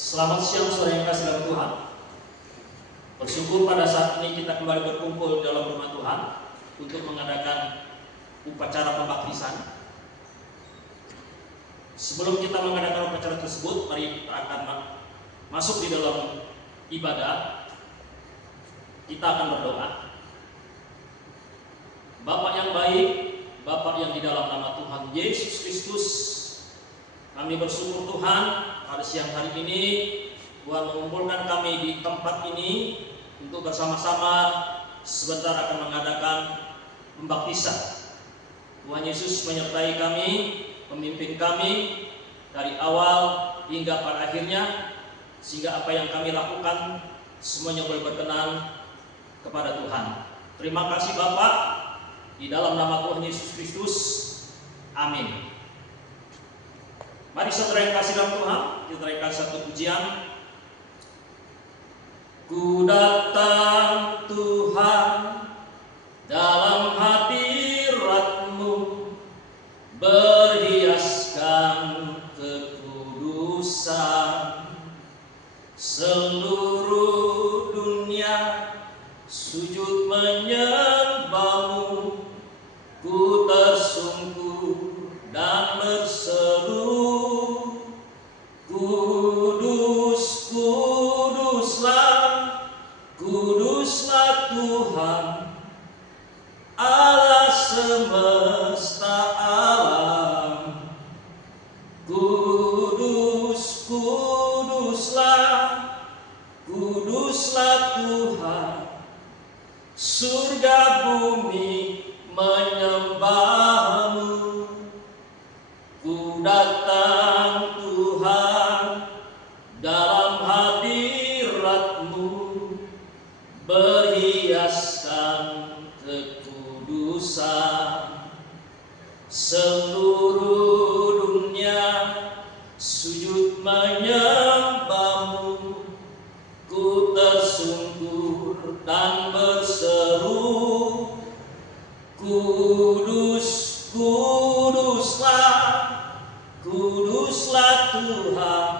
Selamat siang saudara yang kasih dalam Tuhan. Bersyukur pada saat ini kita kembali berkumpul dalam rumah Tuhan untuk mengadakan upacara pembaptisan. Sebelum kita mengadakan upacara tersebut, mari kita akan masuk di dalam ibadah. Kita akan berdoa. Bapa yang baik, Bapa yang di dalam nama Tuhan Yesus Kristus, kami bersyukur Tuhan pada siang hari ini Tuhan mengumpulkan kami di tempat ini untuk bersama-sama sebentar akan mengadakan pembaptisan. Tuhan Yesus menyertai kami, memimpin kami dari awal hingga pada akhirnya, sehingga apa yang kami lakukan semuanya boleh berkenan kepada Tuhan. Terima kasih Bapak, di dalam nama Tuhan Yesus Kristus. Amin. Mari saudara yang kasih dalam Tuhan, kita naikkan satu pujian. Ku datang Tuhan dalam hadirat-Mu, berhiaskan kekudusan. Seluruh dunia sujud menyembah-Mu, ku tersungkur dan berseru, Kudus, kuduslah, kuduslah Tuhan, Allah semesta alam. Kudus, kuduslah, kuduslah Tuhan, surga bumi menyembah-Mu. Ku datang Tuhan dalam hadirat-Mu, berhiaskan kekudusan. Seluruh dunia sujud menyembah-Mu, ku tersungkur dan berseru, Kudus, kuduslah, kuduslah Tuhan,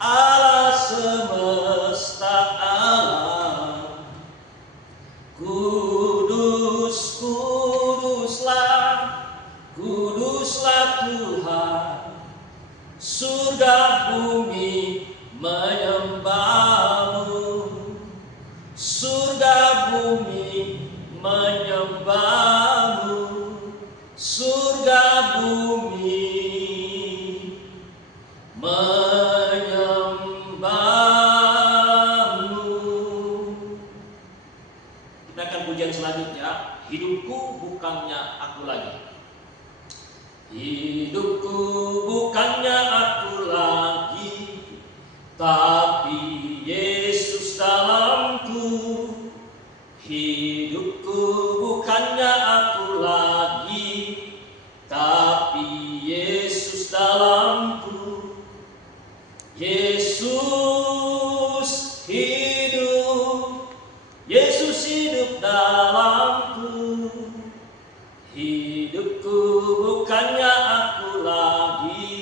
Allah semesta alam. Kudus, kuduslah, kuduslah Tuhan, surga bumi menyembah-Mu. Surga bumi menyembah-Mu, surga bumi menyembah-Mu. Kita akan pujian selanjutnya, hidupku bukannya aku lagi. Hidupku bukannya aku lagi, tapi Yesus dalamku. Hidupku bukannya aku lagi, tapi Yesus dalamku. Yesus hidup, Yesus hidup dalamku. Hidupku bukannya aku lagi,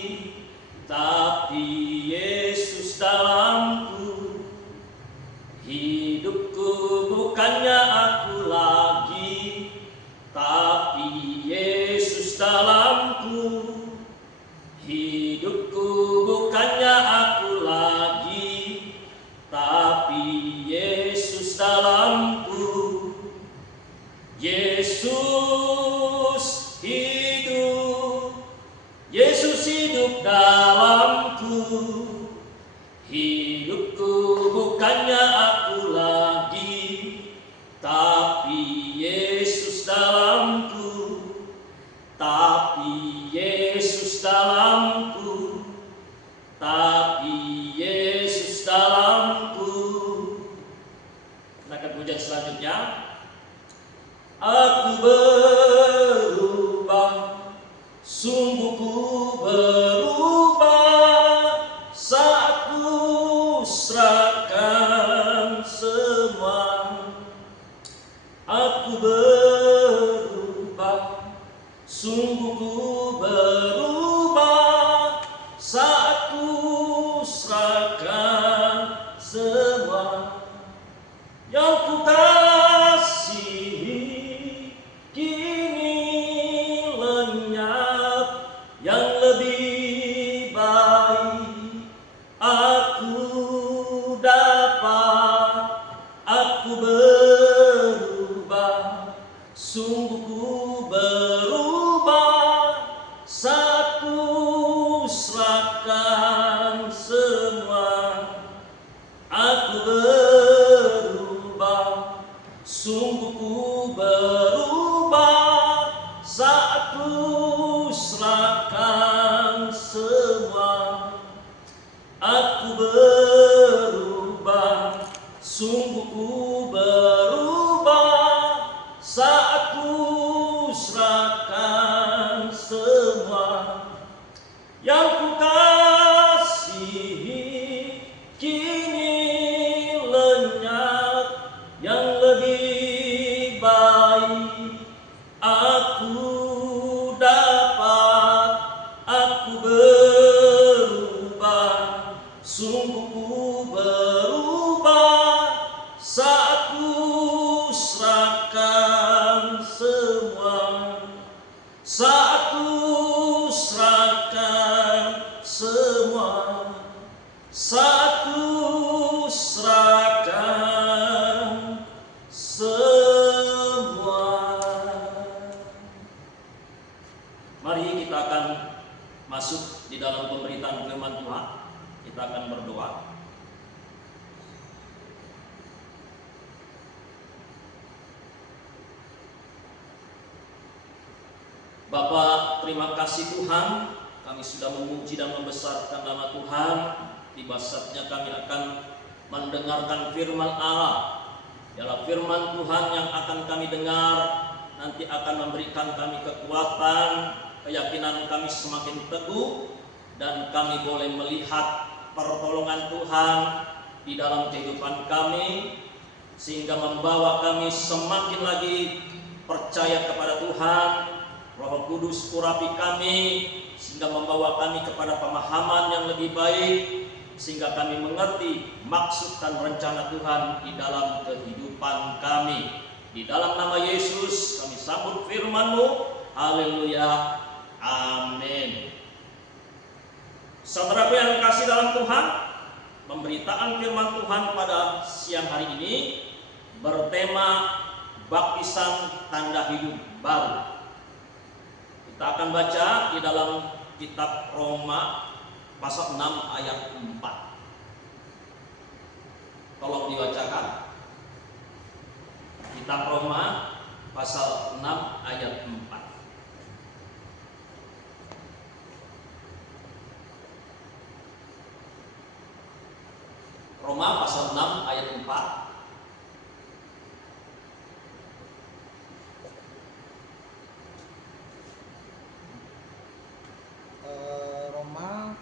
tapi Yesus dalamku. Hidupku bukannya aku lagi, tapi Yesus dalamku. Hidupku bukannya aku lagi, tapi Yesus dalamku. Yesus hidup, Yesus hidup dalamku. Hidupku bukannya aku lagi, tapi Yesus dalamku. Tapi Yesus dalamku, tapi Yesus dalamku. Kita akan pujian selanjutnya. Aku berubah, sungguh ku berubah, saat ku serahkan semua. Aku berubah, sungguh ku berubah, saat ku serahkan yang lebih baik. Aku dapat, aku berubah, sungguh ku berubah, saat ku serahkan semua. Aku berubah, sungguh ku berubah, saat ku serahkan semua. Aku berubah, sungguh ku berubah, saat ku serahkan semua. Yang ku kasihi kini lenyap, yang lebih baik aku dapat, aku berubah, sungguh ku berubah, saat ku serahkan semua. Saat ku serahkan semua, saat ku serahkan semua. Mari kita akan masuk di dalam pemberitaan firman Tuhan. Kita akan berdoa. Bapa, terima kasih Tuhan, kami sudah memuji dan membesarkan nama Tuhan. Tiba saatnya kami akan mendengarkan firman Allah. Ialah firman Tuhan yang akan kami dengar, nanti akan memberikan kami kekuatan, keyakinan kami semakin teguh, dan kami boleh melihat pertolongan Tuhan di dalam kehidupan kami, sehingga membawa kami semakin lagi percaya kepada Tuhan. Roh Kudus urapi kami, sehingga membawa kami kepada pemahaman yang lebih baik, sehingga kami mengerti maksud dan rencana Tuhan di dalam kehidupan kami. Di dalam nama Yesus kami sambut firman-Mu. Haleluya. Amin. Saudaraku yang kasih dalam Tuhan, pemberitaan firman Tuhan pada siang hari ini bertema baptisan tanda hidup baru. Kita akan baca di dalam kitab Roma pasal 6 ayat 4. Tolong dibacakan. Kitab Roma pasal 6 ayat 4. Roma pasal 6 ayat 4. Roma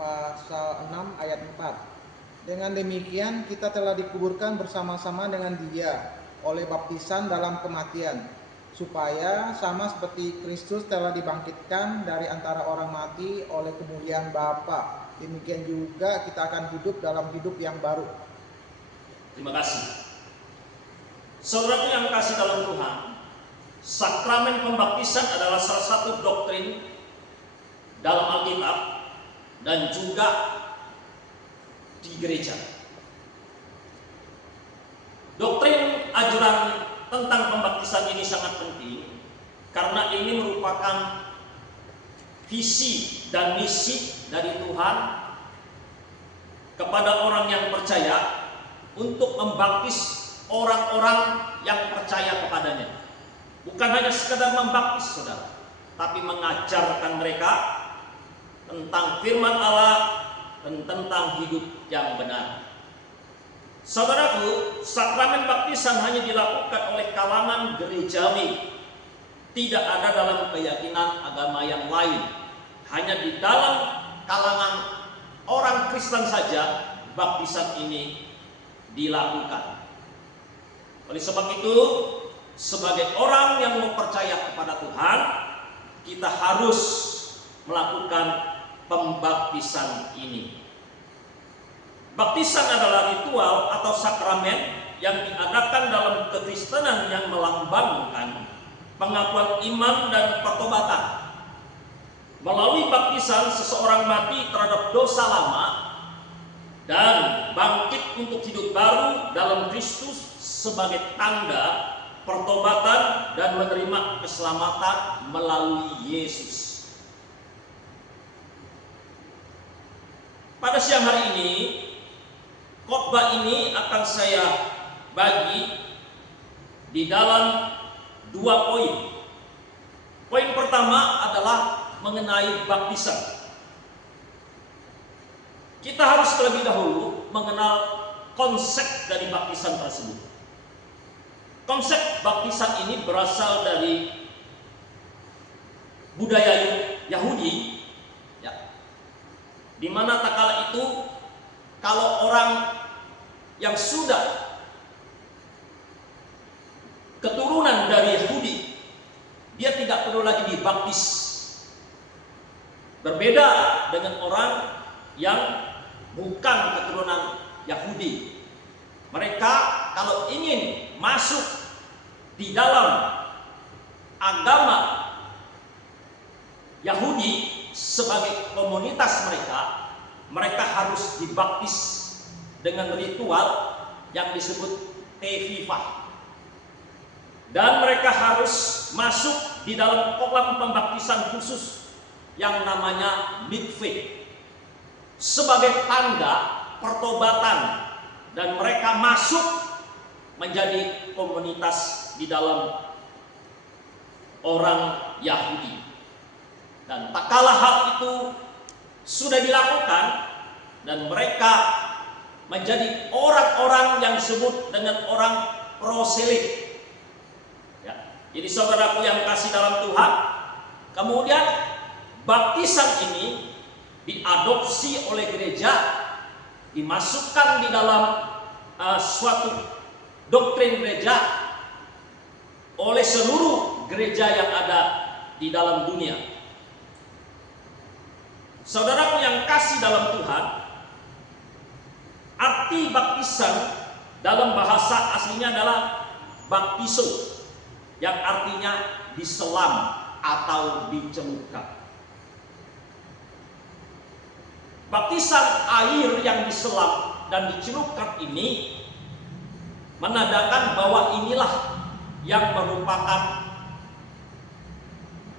pasal 6 ayat 4. Dengan demikian kita telah dikuburkan bersama-sama dengan Dia oleh baptisan dalam kematian, supaya sama seperti Kristus telah dibangkitkan dari antara orang mati oleh kemuliaan Bapa, demikian juga kita akan hidup dalam hidup yang baru. Terima kasih. Saudaraku yang kasih dalam Tuhan, sakramen pembaptisan adalah salah satu doktrin dalam Alkitab dan juga di gereja. Doktrin ajaran tentang pembaptisan ini sangat penting karena ini merupakan visi dan misi dari Tuhan kepada orang yang percaya untuk membaptis orang-orang yang percaya kepadanya. Bukan hanya sekedar membaptis, saudara, tapi mengajarkan mereka tentang firman Allah dan tentang hidup yang benar. Saudaraku, sakramen baptisan hanya dilakukan oleh kalangan gerejawi, tidak ada dalam keyakinan agama yang lain. Hanya di dalam kalangan orang Kristen saja baptisan ini dilakukan. Oleh sebab itu, sebagai orang yang mau percaya kepada Tuhan, kita harus melakukan pembaptisan ini. Baptisan adalah ritual atau sakramen yang diadakan dalam kekristenan yang melambangkan pengakuan iman dan pertobatan. Melalui baptisan seseorang mati terhadap dosa lama dan bangkit untuk hidup baru dalam Kristus sebagai tanda pertobatan dan menerima keselamatan melalui Yesus. Pada siang hari ini, khotbah ini akan saya bagi di dalam 2 poin. Poin pertama adalah mengenai baptisan. Kita harus terlebih dahulu mengenal konsep dari baptisan tersebut. Konsep baptisan ini berasal dari budaya Yahudi, ya, di mana tak kala itu kalau orang yang sudah keturunan dari Yahudi, dia tidak perlu lagi dibaptis. Berbeda dengan orang yang bukan keturunan Yahudi. Mereka kalau ingin masuk di dalam agama Yahudi sebagai komunitas mereka, mereka harus dibaptis dengan ritual yang disebut tevifah. Dan mereka harus masuk di dalam kolam pembaptisan khusus yang namanya mikveh sebagai tanda pertobatan, dan mereka masuk menjadi komunitas di dalam orang Yahudi. Dan tak kala hal itu sudah dilakukan dan mereka menjadi orang-orang yang disebut dengan orang proselit. Ya, jadi saudaraku yang kasih dalam Tuhan, kemudian baptisan ini diadopsi oleh gereja, dimasukkan di dalam suatu doktrin gereja oleh seluruh gereja yang ada di dalam dunia. Saudaraku yang kasih dalam Tuhan, arti baptisan dalam bahasa aslinya adalah baptiso, yang artinya diselam atau dicelupkan. Baptisan air yang diselam dan dicelupkan ini menandakan bahwa inilah yang merupakan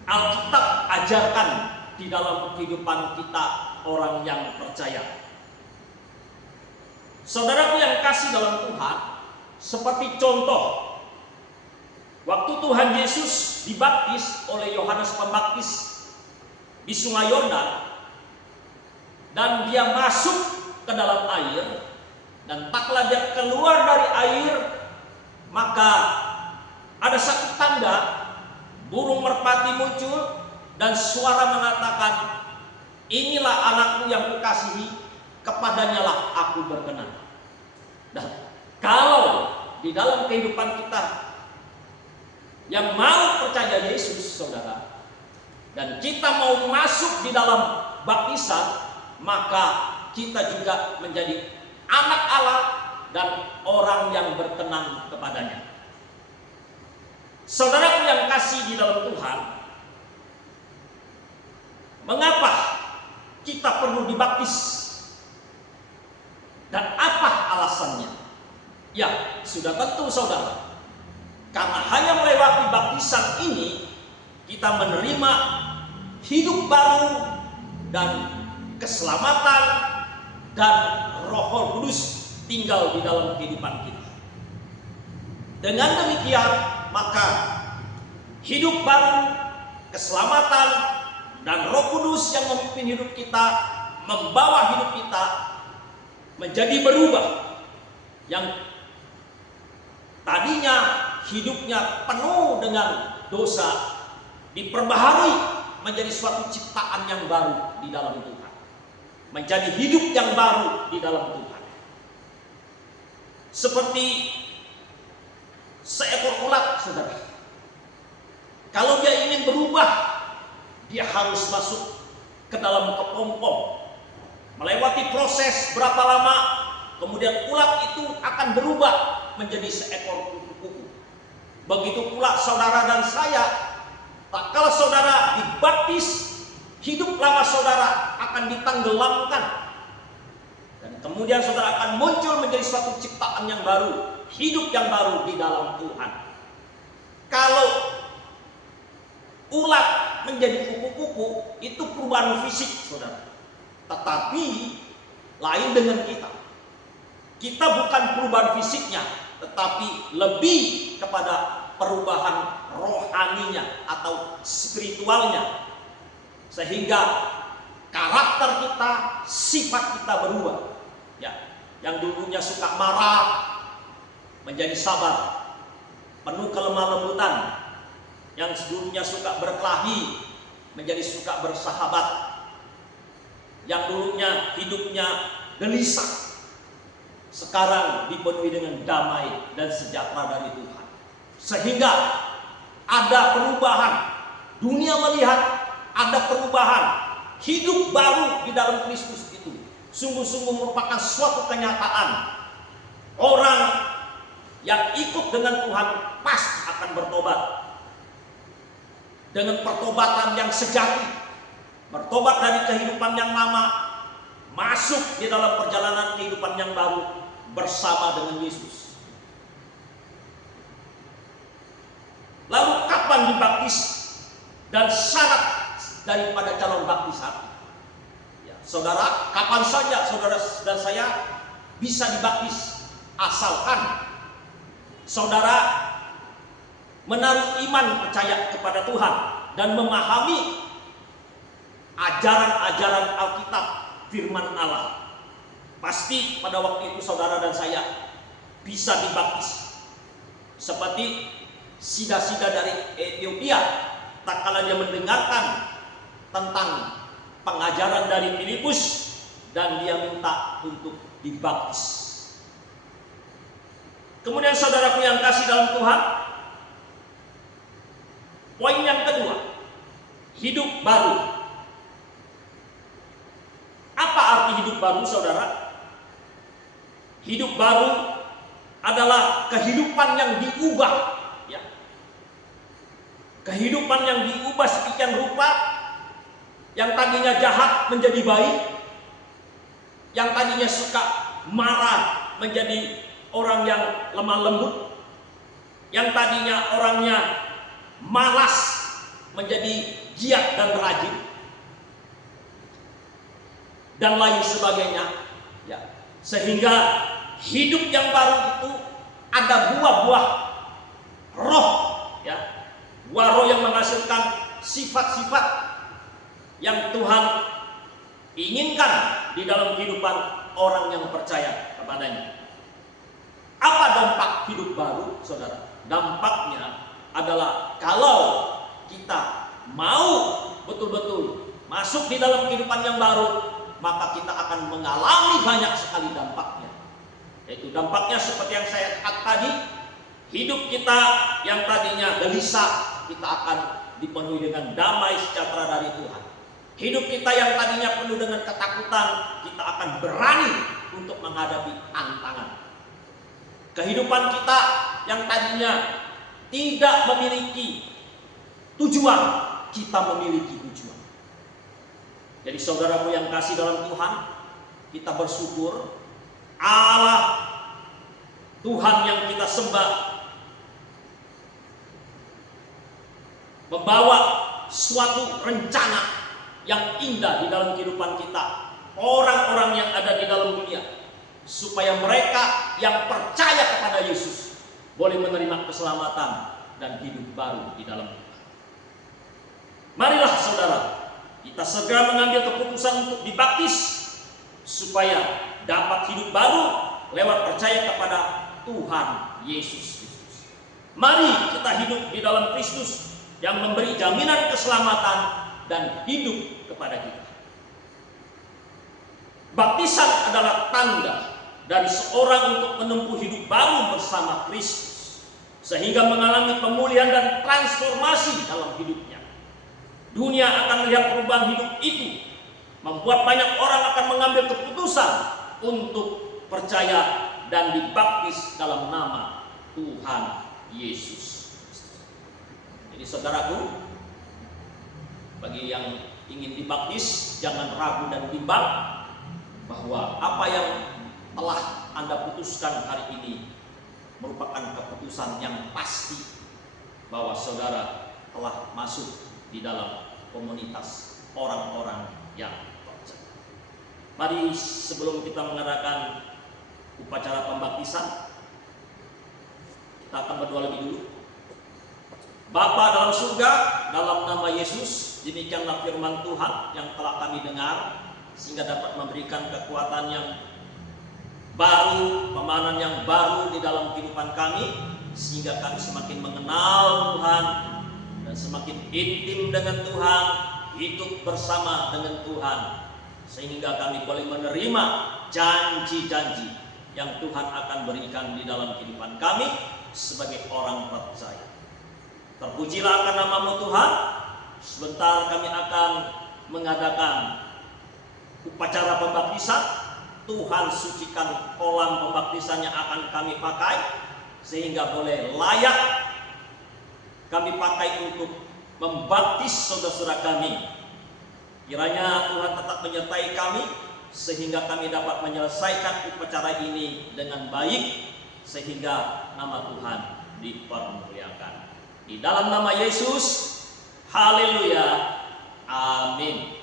Alkitab ajarkan di dalam kehidupan kita orang yang percaya. Saudaraku yang kasih dalam Tuhan, seperti contoh waktu Tuhan Yesus dibaptis oleh Yohanes Pembaptis di Sungai Yordan, dan dia masuk ke dalam air, dan taklah dia keluar dari air, maka ada satu tanda, burung merpati muncul dan suara mengatakan, inilah anakku yang kukasihi, kepadanya lah aku berkenan. Dan kalau di dalam kehidupan kita yang mau percaya Yesus, saudara, dan kita mau masuk di dalam baptisan, maka kita juga menjadi anak Allah dan orang yang berkenan kepadanya. Saudaraku yang kasih di dalam Tuhan, mengapa kita perlu dibaptis? Dan apa alasannya? Ya, sudah tentu saudara, karena hanya melewati baptisan ini kita menerima hidup baru dan keselamatan, dan Roh Kudus tinggal di dalam kehidupan kita. Dengan demikian, maka hidup baru, keselamatan, dan Roh Kudus yang memimpin hidup kita, membawa hidup kita menjadi berubah. Yang tadinya hidupnya penuh dengan dosa, diperbaharui menjadi suatu ciptaan yang baru di dalam Tuhan, menjadi hidup yang baru di dalam Tuhan. Seperti seekor ulat, saudara, kalau dia ingin berubah, dia harus masuk ke dalam kepompong, melewati proses berapa lama, kemudian ulat itu akan berubah menjadi seekor kupu-kupu. Begitu pula saudara dan saya, tak kala saudara dibaptis, hidup lama saudara akan ditenggelamkan. Dan kemudian saudara akan muncul menjadi suatu ciptaan yang baru, hidup yang baru di dalam Tuhan. Kalau ulat menjadi kupu-kupu, itu perubahan fisik saudara. Tetapi lain dengan kita. Kita bukan perubahan fisiknya, tetapi lebih kepada perubahan rohaninya atau spiritualnya. Sehingga karakter kita, sifat kita berubah. Ya, yang dulunya suka marah menjadi sabar, penuh kelemah lembutan. Yang dulunya suka berkelahi menjadi suka bersahabat. Yang dulunya hidupnya gelisah, sekarang dipenuhi dengan damai dan sejahtera dari Tuhan. Sehingga ada perubahan, dunia melihat ada perubahan, hidup baru di dalam Kristus itu sungguh-sungguh merupakan suatu kenyataan. Orang yang ikut dengan Tuhan pasti akan bertobat dengan pertobatan yang sejati, bertobat dari kehidupan yang lama, masuk di dalam perjalanan kehidupan yang baru bersama dengan Yesus. Lalu kapan dibaptis dan syarat daripada calon baptisan? Ya, saudara, kapan saja saudara dan saya bisa dibaptis, asalkan saudara menaruh iman percaya kepada Tuhan dan memahami ajaran-ajaran Alkitab, firman Allah. Pasti pada waktu itu saudara dan saya bisa dibaptis. Seperti sida-sida dari Ethiopia, tak kala dia mendengarkan tentang pengajaran dari Filipus dan dia minta untuk dibaptis. Kemudian saudaraku yang kasih dalam Tuhan, poin yang kedua, hidup baru. Apa arti hidup baru saudara? Hidup baru adalah kehidupan yang diubah, ya. Kehidupan yang diubah sedemikian rupa, yang tadinya jahat menjadi baik, yang tadinya suka marah menjadi orang yang lemah lembut, yang tadinya orangnya malas menjadi giat dan rajin, dan lain sebagainya, ya. Sehingga hidup yang baru itu ada buah-buah roh, ya, buah roh yang menghasilkan sifat-sifat yang Tuhan inginkan di dalam kehidupan orang yang percaya kepadanya. Apa dampak hidup baru, saudara? Dampaknya adalah kalau kita mau betul-betul masuk di dalam kehidupan yang baru, maka kita akan mengalami banyak sekali dampaknya. Yaitu dampaknya seperti yang saya katakan tadi, hidup kita yang tadinya gelisah, kita akan dipenuhi dengan damai sejahtera dari Tuhan. Hidup kita yang tadinya penuh dengan ketakutan, kita akan berani untuk menghadapi tantangan. Kehidupan kita yang tadinya tidak memiliki tujuan, kita memiliki tujuan. Jadi saudaraku yang kasih dalam Tuhan, kita bersyukur Allah Tuhan yang kita sembah membawa suatu rencana yang indah di dalam kehidupan kita, orang-orang yang ada di dalam dunia, supaya mereka yang percaya kepada Yesus boleh menerima keselamatan dan hidup baru di dalam Tuhan. Marilah saudara, kita segera mengambil keputusan untuk dibaptis supaya dapat hidup baru lewat percaya kepada Tuhan Yesus Kristus. Mari kita hidup di dalam Kristus yang memberi jaminan keselamatan dan hidup kepada kita. Baptisan adalah tanda dari seorang untuk menempuh hidup baru bersama Kristus, sehingga mengalami pemulihan dan transformasi dalam hidupnya. Dunia akan melihat perubahan hidup itu, membuat banyak orang akan mengambil keputusan untuk percaya dan dibaptis dalam nama Tuhan Yesus. Jadi saudaraku, bagi yang ingin dibaptis, jangan ragu dan bimbang bahwa apa yang telah Anda putuskan hari ini merupakan keputusan yang pasti bahwa saudara telah masuk di dalam komunitas orang-orang yang percaya. Mari sebelum kita mengadakan upacara pembaptisan, kita akan berdoa lebih dulu. Bapa dalam surga, dalam nama Yesus, demikianlah firman Tuhan yang telah kami dengar, sehingga dapat memberikan kekuatan yang baru, pemahaman yang baru di dalam kehidupan kami, sehingga kami semakin mengenal Tuhan dan semakin intim dengan Tuhan, hidup bersama dengan Tuhan, sehingga kami boleh menerima janji-janji yang Tuhan akan berikan di dalam kehidupan kami sebagai orang percaya. Terpujilah akan nama-Mu Tuhan. Sebentar kami akan mengadakan upacara pembaptisan. Tuhan sucikan kolam pembaptisan yang akan kami pakai, sehingga boleh layak kami pakai untuk membaptis saudara-saudara kami. Kiranya Tuhan tetap menyertai kami, sehingga kami dapat menyelesaikan upacara ini dengan baik, sehingga nama Tuhan dipermuliakan. Di dalam nama Yesus, haleluya, amin.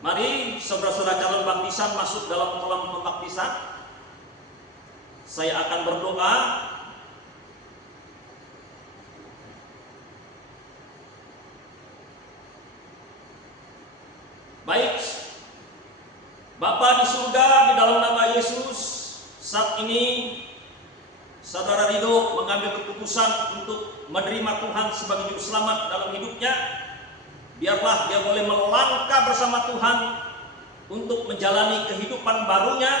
Mari saudara-saudara calon baptisan masuk dalam kolam pembaptisan. Saya akan berdoa. Baik, Bapa di surga, di dalam nama Yesus, saat ini saudara Rido mengambil keputusan untuk menerima Tuhan sebagai juru selamat dalam hidupnya. Biarlah dia boleh melangkah bersama Tuhan untuk menjalani kehidupan barunya,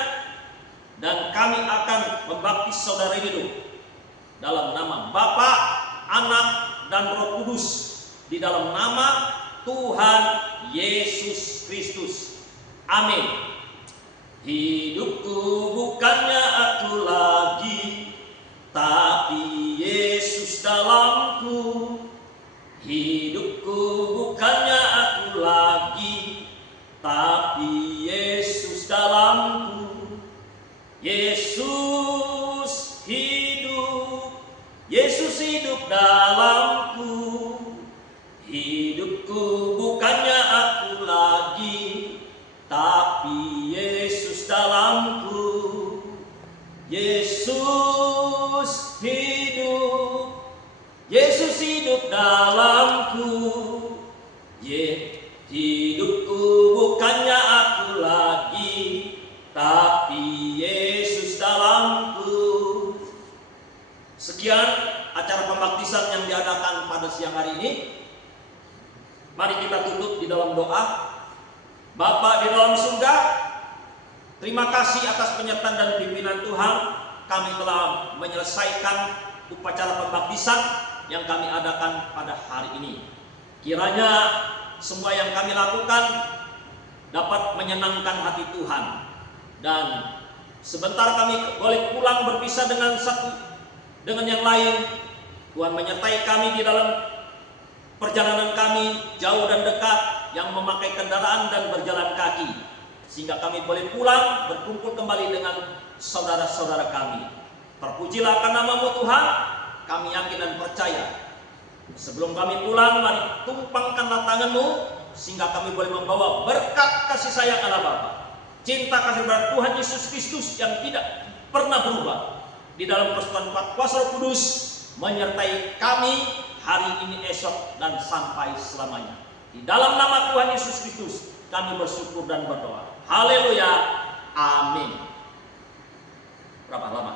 dan kami akan membaptis saudara Rido dalam nama Bapa, Anak, dan Roh Kudus, di dalam nama Tuhan Yesus Kristus. Amin. Hidupku bukannya aku lagi, tapi Yesus dalamku. Hidupku bukannya aku lagi, tapi Yesus dalamku. Yesus hidup, Yesus hidup dalamku. Hidupku bukannya aku lagi, tapi Yesus dalamku. Yesus hidup, Yesus hidup dalamku. Hidupku bukannya aku lagi, tapi Yesus dalamku. Sekian acara pembaptisan yang diadakan pada siang hari ini. Mari kita tutup di dalam doa. Bapa di dalam surga, terima kasih atas penyertaan dan pimpinan Tuhan. Kami telah menyelesaikan upacara pembaptisan yang kami adakan pada hari ini. Kiranya semua yang kami lakukan dapat menyenangkan hati Tuhan, dan sebentar kami boleh pulang berpisah dengan satu dengan yang lain. Tuhan menyertai kami di dalam perjalanan kami jauh dan dekat, yang memakai kendaraan dan berjalan kaki, sehingga kami boleh pulang berkumpul kembali dengan saudara-saudara kami. Terpujilah akan nama-Mu Tuhan. Kami yakin dan percaya, sebelum kami pulang, mari tumpangkanlah tangan-Mu, sehingga kami boleh membawa berkat kasih sayang Allah Bapa, cinta kasih berat Tuhan Yesus Kristus yang tidak pernah berubah, di dalam persekutuan kuasa Roh Kudus, menyertai kami hari ini, esok, dan sampai selamanya. Di dalam nama Tuhan Yesus Kristus kami bersyukur dan berdoa. Haleluya, amin. Berapa lama?